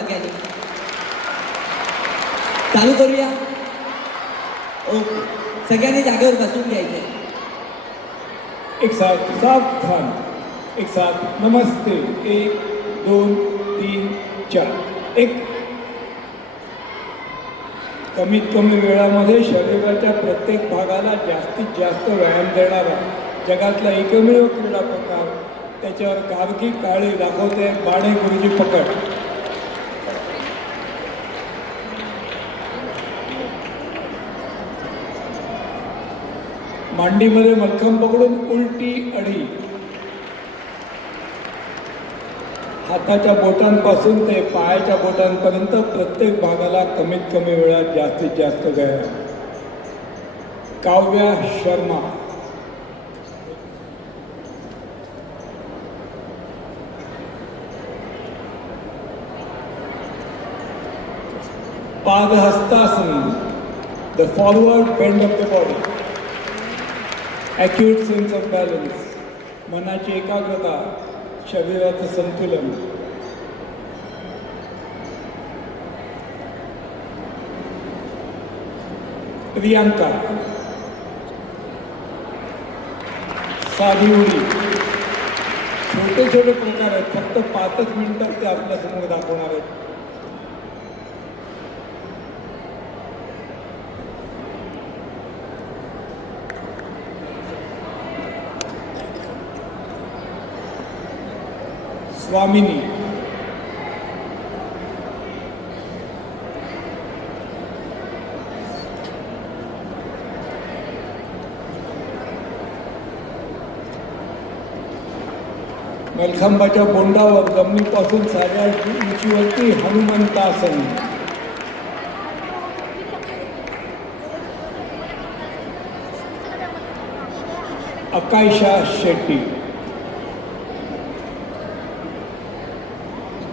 सगळ्यांनी. चालू करूया. ओके, सगळ्यांनी जागेवर बसून घ्यायचे. एक साथ सावधान, एक साथ नमस्ते. 1 2 3 4. एक कमीत कमी वेळामध्ये शरीराच्या प्रत्येक भागाला जास्तीत जास्त व्यायाम देणारा जगातला एकमेव क्रीडा प्रकार, त्याच्यावर गार्गी काळी दाखवते बाणे गुरुजी पकड. मांडीमध्ये मलखम पकडून उलटी अडी. हाताच्या बोटांपासून ते पायाच्या बोटांपर्यंत प्रत्येक भागाला कमीत कमी वेळात जास्तीत जास्त व्यायाम. Kavya Sharma. Padahastasana, the forward bend of the body. Acute sense of balance, मनाची एकाग्रता, शरीराचं संतुलन. प्रियांका. साधी उडी. छोटे छोटे प्रकार आहेत, फक्त 5 मिनिटात ते आपल्यासमोर दाखवणार आहेत. स्वामिनी. मलखांबाच्या बोंडावर जमिनीपासून साऱ्या उंचीवरती हनुमंतासन. अकायशा शेट्टी.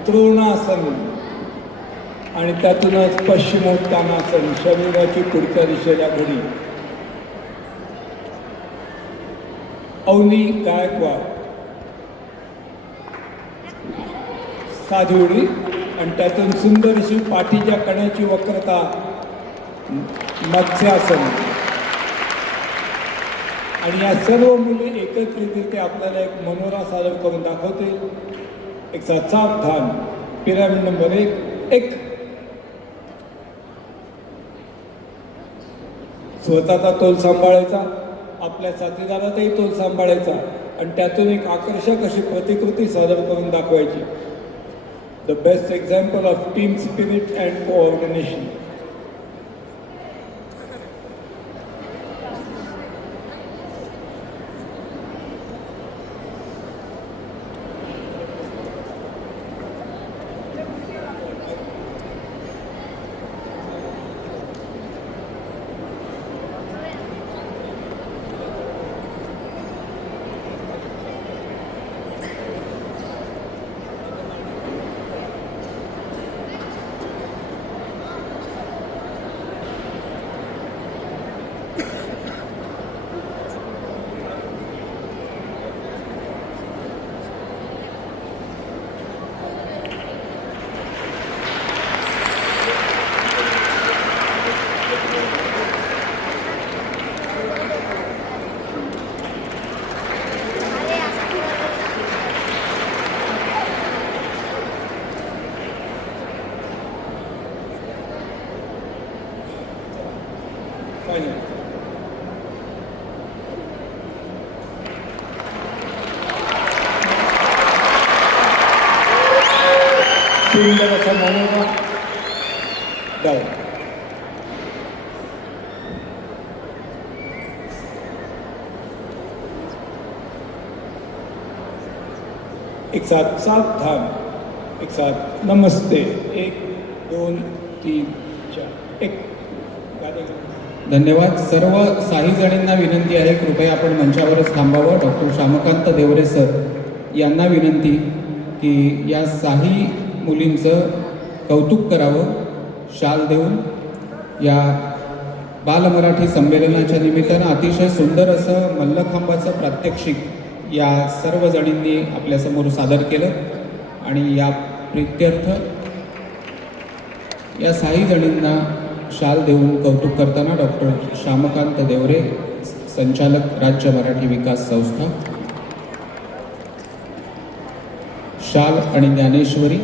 त्रोणासन आणि त्यातूनच पश्चिमोत्तानासन, शरीराची पुढच्या दिशेला घडी. अवनी गायकवाड. साधी उडी आणि त्यातून सुंदर अशी पाठीच्या कण्याची वक्रता, मत्स्यासन. आणि या सर्व मुली एकत्रितरित्या आपल्याला एक मनोरा सादर करून दाखवतील. एक साथ सावधान. Pyramid number 1. स्वतःचा तोल सांभाळायचा, आपल्या साथीदाराचाही तोल सांभाळायचा आणि त्यातून एक आकर्षक अशी प्रतिकृती सादर करून दाखवायची. The best example of team spirit and coordination. सुंदर असा मनोरा गाव. एक साथ सावधान. एक साथ नमस्ते. 1 2 3 4. एक. धन्यवाद. सर्व साही जणींना विनंती आहे, कृपया आपण मंचावरच थांबावं. डॉक्टर श्यामकांत देवरे सर यांना विनंती की या साही मुलींचं कौतुक करावं शाल देऊन. या बालमराठी संमेलनाच्या निमित्तानं अतिशय सुंदर असं मल्लखांबाचं प्रात्यक्षिक या सर्व जणींनी आपल्यासमोर सादर केलं आणि या प्रित्यर्थ या 6 जणींना शाल देऊन कौतुक करताना डॉक्टर श्यामकांत देवरे, संचालक राज्य मराठी विकास संस्था, शाल आणि ज्ञानेश्वरी,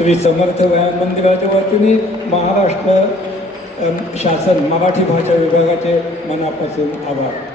श्री समर्थ व्यायाम मंदिराच्या वतीने महाराष्ट्र शासन मराठी भाषा विभागाचे मनापासून आभार.